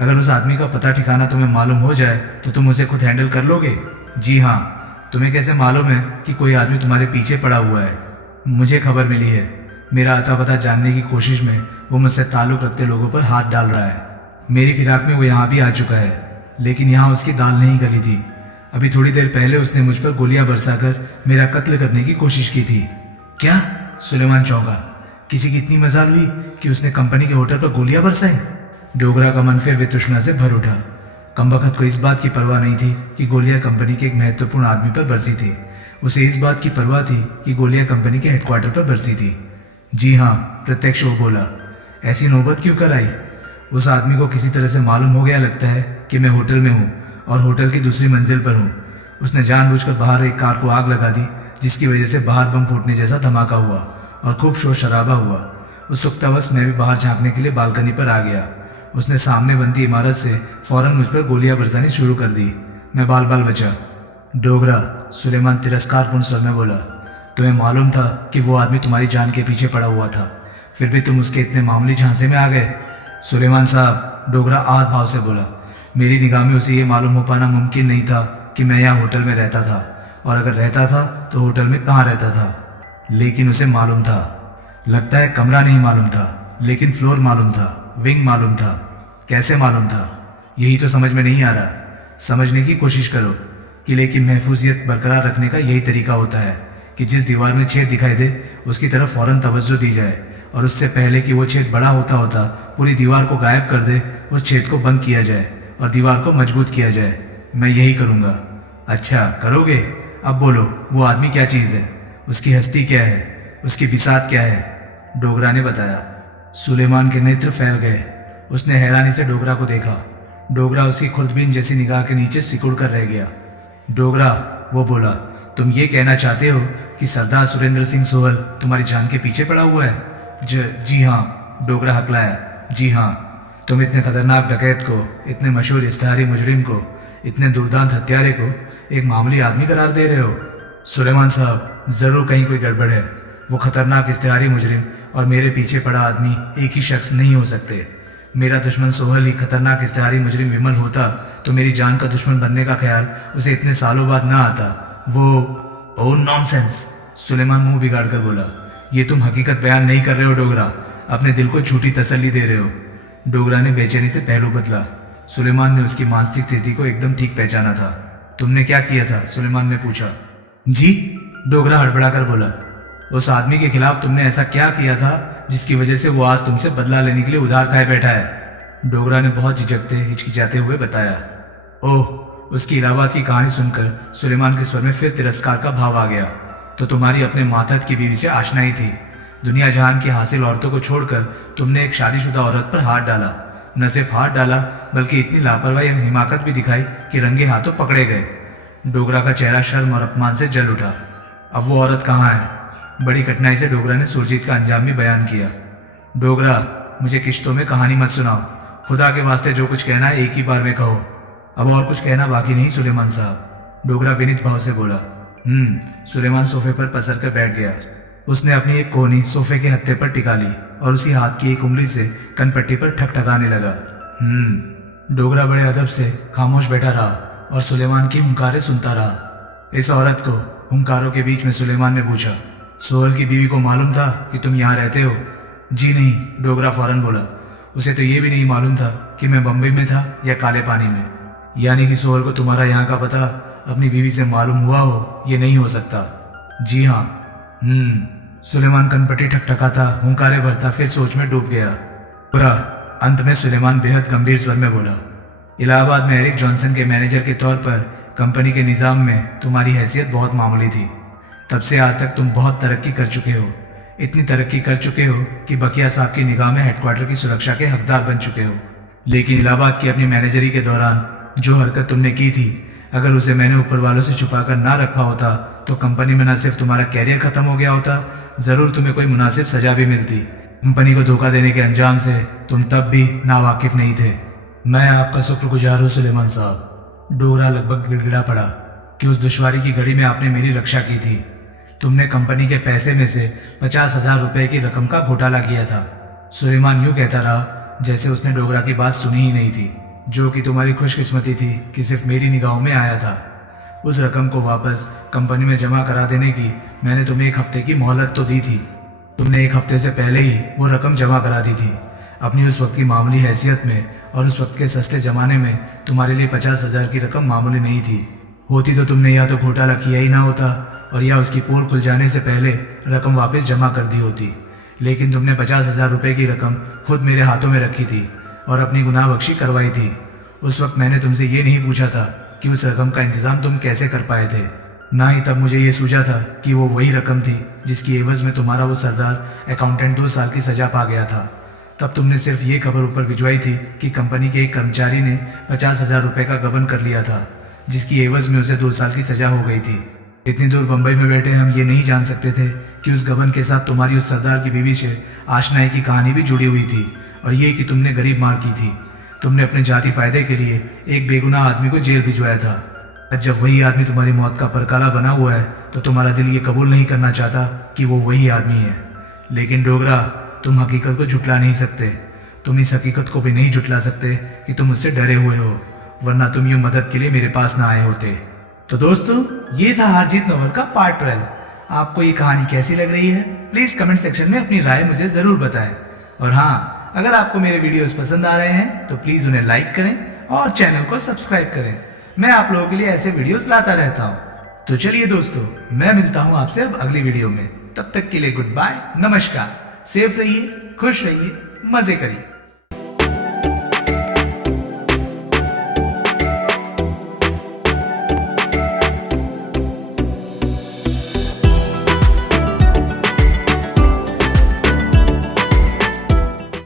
अगर उस आदमी का पता ठिकाना तुम्हें मालूम हो जाए तो तुम उसे खुद हैंडल कर लोगे? जी हाँ। तुम्हें कैसे मालूम है कि कोई आदमी तुम्हारे पीछे पड़ा हुआ है? मुझे खबर मिली है। मेरा अता पता जानने की कोशिश में वो मुझसे ताल्लुक़ रखते लोगों पर हाथ डाल रहा है। मेरी फिराक में वो यहाँ भी आ चुका है, लेकिन यहाँ उसकी दाल नहीं गली थी। अभी थोड़ी देर पहले उसने मुझ पर गोलियां बरसाकर मेरा कत्ल करने की कोशिश की थी। क्या? सुलेमान चौंका। किसी की इतनी मजाल हुई कि उसने कंपनी के होटल पर गोलियां बरसाई? डोगरा का मन फिर वितृष्णा से भर उठा। कमबख्त को इस बात की परवाह नहीं थी कि गोलियां कंपनी के एक महत्वपूर्ण आदमी पर बरसी थी। उसे इस बात की परवाह थी कि गोलियां कंपनी के हेडक्वार्टर पर बरसी थी। जी हाँ, प्रत्यक्ष वो बोला। ऐसी नौबत क्यों कर आई? उस आदमी को किसी तरह से मालूम हो गया लगता है कि मैं होटल में हूँ और होटल की दूसरी मंजिल पर हूँ। उसने जानबूझकर बाहर एक कार को आग लगा दी, जिसकी वजह से बाहर बम फूटने जैसा धमाका हुआ और खूब शोर शराबा हुआ। उत्सुकतावश मैं भी बाहर झांकने के लिए बालकनी पर आ गया। उसने सामने बनती इमारत से फौरन मुझ पर गोलियां बरसानी शुरू कर दी। मैं बाल बाल बचा। डोगरा, सुलेमान तिरस्कारपूर्ण स्वर में बोला, तुम्हें मालूम था कि वो आदमी तुम्हारी जान के पीछे पड़ा हुआ था, फिर भी तुम उसके इतने मामूली झांसे में आ गए? सुलेमान साहब, डोगरा आध भाव से बोला, मेरी निगाह में उसे ये मालूम हो पाना मुमकिन नहीं था कि मैं यहाँ होटल में रहता था, और अगर रहता था तो होटल में कहाँ रहता था। लेकिन उसे मालूम था। लगता है कमरा नहीं मालूम था, लेकिन फ्लोर मालूम था, विंग मालूम था। कैसे मालूम था? यही तो समझ में नहीं आ रहा। समझने की कोशिश करो। किले की महफूजियत बरकरार रखने का यही तरीका होता है कि जिस दीवार में छेद दिखाई दे उसकी तरफ फौरन तवज्जो दी जाए, और उससे पहले कि वो छेद बड़ा होता होता पूरी दीवार को गायब कर दे, उस छेद को बंद किया जाए और दीवार को मजबूत किया जाए। मैं यही करूँगा। अच्छा, करोगे? अब बोलो, वो आदमी क्या चीज़ है? उसकी हस्ती क्या है? उसकी बिसात क्या है? डोगरा ने बताया। सुलेमान के नेत्र फैल गए। उसने हैरानी से डोगरा को देखा। डोगरा उसकी खुर्दबीन जैसी निगाह के नीचे सिकुड़ कर रह गया। डोगरा, वो बोला, तुम ये कहना चाहते हो कि सरदार सुरेंद्र सिंह सोहल तुम्हारी जान के पीछे पड़ा हुआ है? जी हाँ, डोगरा हकलाया। जी हाँ। तुम इतने खतरनाक डकैत को, इतने मशहूर इश्तिहारी मुजरिम को, इतने दुर्दांत हत्यारे को एक मामूली आदमी करार दे रहे हो? सुलेमान साहब, जरूर कहीं कोई गड़बड़ है। वो खतरनाक इश्तिहारी मुजरिम और मेरे पीछे पड़ा आदमी एक ही शख्स नहीं हो सकते। मेरा दुश्मन सोहल ही खतरनाक इश्तिहारी मुजरिम विमल होता तो मेरी जान का दुश्मन बनने का ख्याल उसे इतने सालों बाद ना आता। वो ओ नॉनसेंस, सुलेमान मुंह बिगाड़ कर बोला। ये तुम हकीकत बयान नहीं कर रहे हो डोगरा, अपने दिल को झूठी तसल्ली दे रहे हो। डोगरा ने बेचैनी से पहलू बदला। सुलेमान ने उसकी मानसिक स्थिति को एकदम ठीक पहचाना था। तुमने क्या किया था? सुलेमान ने पूछा। जी, डोगरा हड़बड़ा कर बोला, उस आदमी के खिलाफ तुमने ऐसा क्या किया था जिसकी वजह से वो आज तुमसे बदला लेने के लिए उधार खाए बैठा है? डोगरा ने बहुत झिझकते हिचकिचाते हुए बताया। ओह, उसकी इलाहाबाद की कहानी सुनकर सुलेमान के स्वर में फिर तिरस्कार का भाव आ गया। तो तुम्हारी अपने मातहत की बीवी से आशनाई थी। दुनिया जहान की हासिल औरतों को छोड़कर तुमने एक शादीशुदा औरत पर हाथ डाला। न सिर्फ हाथ डाला, बल्कि इतनी लापरवाही और हिमाकत भी दिखाई कि रंगे हाथों पकड़े गए। डोगरा का चेहरा शर्म और अपमान से जल उठा। अब वो औरत कहाँ है? बड़ी कठिनाई से डोगरा ने सुरजीत का अंजाम भी बयान किया। डोगरा, मुझे किश्तों में कहानी मत सुनाओ। खुदा के वास्ते जो कुछ कहना है एक ही बार में कहो। अब और कुछ कहना बाकी नहीं सुलेमान साहब, डोगरा विनीत भाव से बोला। सुलेमान सोफे पर पसर कर बैठ गया। उसने अपनी एक कोहनी सोफे के हत्थे पर टिका ली और उसी हाथ की एक उंगली से कनपट्टी पर ठकठकाने लगा। डोगरा बड़े अदब से खामोश बैठा रहा और सुलेमान की हुंकारें सुनता रहा। इस औरत को हुंकारों के बीच में सुलेमान ने पूछा, सोहल की बीवी को मालूम था कि तुम यहाँ रहते हो? जी नहीं, डोगरा फौरन बोला। उसे तो ये भी नहीं मालूम था कि मैं बम्बई में था या काले पानी में। यानी कि सोहल को तुम्हारा यहाँ का पता अपनी बीवी से मालूम हुआ हो, ये नहीं हो सकता। जी हाँ। सुलेमान कनपट्टी ठकठकाता, हुंकारे भरता, फिर सोच में डूब गया। बुरा। अंत में सुलेमान बेहद गंभीर स्वर में बोला, इलाहाबाद में एरिक जॉनसन के मैनेजर के तौर पर कंपनी के निज़ाम में तुम्हारी हैसियत बहुत मामूली थी। तब से आज तक तुम बहुत तरक्की कर चुके हो। इतनी तरक्की कर चुके हो कि बकिया साहब की निगाह में हेडक्वार्टर की सुरक्षा के हकदार बन चुके हो। लेकिन इलाहाबाद की अपनी मैनेजरी के दौरान जो हरकत तुमने की थी, अगर उसे मैंने ऊपर वालों से छुपा कर ना रखा होता तो कंपनी में न सिर्फ तुम्हारा कैरियर खत्म हो गया होता, जरूर तुम्हें कोई मुनासिब सजा भी मिलती। कंपनी को धोखा देने के अंजाम से तुम तब भी नावाकिफ नहीं थे। मैं आपका शुक्रगुजार हूँ सुलेमान साहब। डोगरा लगभग गिड़गिड़ा पड़ा। कि उस दुश्वारी की घड़ी में आपने मेरी रक्षा की थी। तुमने कंपनी के पैसे में से 50,000 रुपए की रकम का घोटाला किया था। सुलेमान यूं कहता रहा जैसे उसने डोगरा की बात सुनी ही नहीं थी, जो कि तुम्हारी खुशकिस्मती थी कि सिर्फ मेरी निगाहों में आया था। उस रकम को वापस कंपनी में जमा करा देने की मैंने तुम्हें 1 हफ्ते की मोहलत तो दी थी। तुमने 1 हफ्ते से पहले ही वो रकम जमा करा दी थी। अपनी उस वक्त की मामूली हैसियत में और उस वक्त के सस्ते जमाने में तुम्हारे लिए 50,000 की रकम मामूली नहीं थी। होती तो तुमने या तो घोटाला किया ही ना होता और या उसकी पोल खुल जाने से पहले रकम वापस जमा कर दी होती। लेकिन तुमने 50,000 रुपए की रकम खुद मेरे हाथों में रखी थी और अपनी गुनाह बख्शी करवाई थी। उस वक्त मैंने तुमसे ये नहीं पूछा था कि उस रकम का इंतजाम तुम कैसे कर पाए थे। ना ही तब मुझे ये सूझा था कि वो वही रकम थी जिसकी एवज में तुम्हारा वो सरदार अकाउंटेंट 2 साल की सजा पा गया था। तब तुमने सिर्फ ये खबर ऊपर भिजवाई थी कि कंपनी के एक कर्मचारी ने 50,000 रुपए का गबन कर लिया था, जिसकी एवज में उसे 2 साल की सजा हो गई थी। इतनी दूर बंबई में बैठे हम ये नहीं जान सकते थे कि उस गबन के साथ तुम्हारी उस सरदार की बीवी से आशनाई की कहानी भी जुड़ी हुई थी, और ये कि तुमने गरीब मार की थी। तुमने अपने जाति फायदे के लिए एक बेगुनाह आदमी को जेल भिजवाया था। जब वही आदमी तुम्हारी मौत का परकाला बना हुआ है तो तुम्हारा दिल ये कबूल नहीं करना चाहता कि वो वही आदमी है। लेकिन डोगरा, तुम हकीकत को झुटला नहीं सकते। तुम इस हकीकत को भी नहीं झुटला सकते कि तुम मुझसे डरे हुए हो, वरना तुम ये मदद के लिए मेरे पास ना आए होते। तो दोस्तों, ये था हार जीत नोवेल का पार्ट 12। आपको ये कहानी कैसी लग रही है? प्लीज कमेंट सेक्शन में अपनी राय मुझे जरूर बताएं। और हाँ, अगर आपको मेरे वीडियोस पसंद आ रहे हैं तो प्लीज उन्हें लाइक करें और चैनल को सब्सक्राइब करें। मैं आप लोगों के लिए ऐसे वीडियोस लाता रहता हूँ। तो चलिए दोस्तों, मैं मिलता हूँ आपसे अब अगली वीडियो में। तब तक के लिए गुड बाय, नमस्कार। सेफ रहिए, खुश रहिए, मजे करिए।